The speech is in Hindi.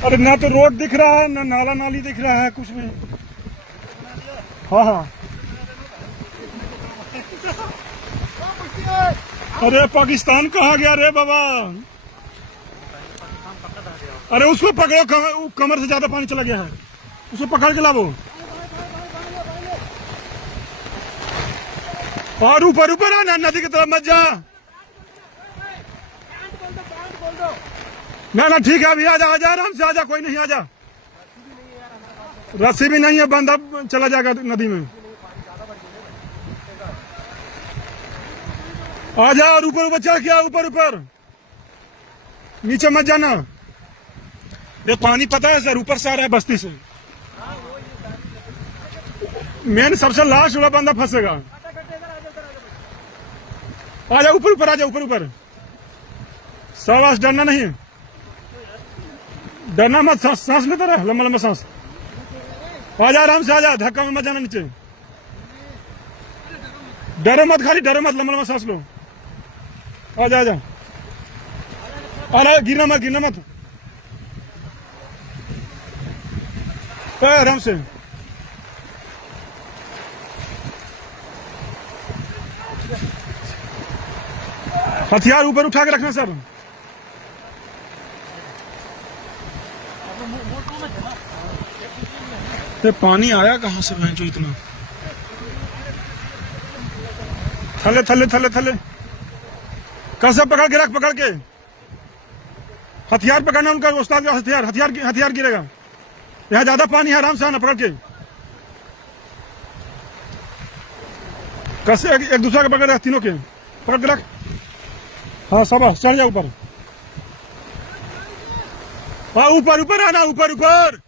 अरे ना तो रोड दिख रहा है ना नाला नाली दिख रहा है, कुछ नहीं। हाँ हाँ। अरे पाकिस्तान कहाँ गया रे बाबा? अरे उसको पकड़ो, कमर से ज्यादा पानी चला गया है, उसको पकड़ के लाओ। और ऊपर ऊपर आना, नदी की तरफ मत जा। ना ना ठीक है, अभी आजा आजा, आराम से आजा, कोई नहीं, आजा। रस्सी भी नहीं है, बंदा चला जाएगा नदी में। आजा, और ऊपर ऊपर चढ़ गया, ऊपर ऊपर, नीचे मत जाना। ये पानी पता है सर, ऊपर से आ रहा है बस्ती से। मेन सबसे लास्ट वाला बंदा फंसेगा। आजा ऊपर ऊपर, आजा ऊपर ऊपर। शाबाश, डरना नहीं है, डरना मत, सांस लेता रहे, लंबा लंबा सांस। आजा, आराम से आजा, धक्का में मत जाना नीचे। डरो मत, खाली डरो मत, लंबा लंबा सांस लो। आजा आजा, अरे गिरना मत, गिरना मत, आराम से। हथियार ऊपर उठा के रखना सर। तो पानी आया कहां से जो इतना? थले थले थले थले, कैसे पकड़ के रख, पकड़ के। हथियार पकड़ना उनका उस्ताद का हथियार, हथियार गिरेगा। यहाँ ज्यादा पानी है, आराम से आना, पकड़ के। कैसे एक दूसरे के पकड़ रख, तीनों के पकड़ के रख। हाँ शाबाश, चढ़ जा ऊपर। हाँ ऊपर ऊपर आना, ऊपर ऊपर।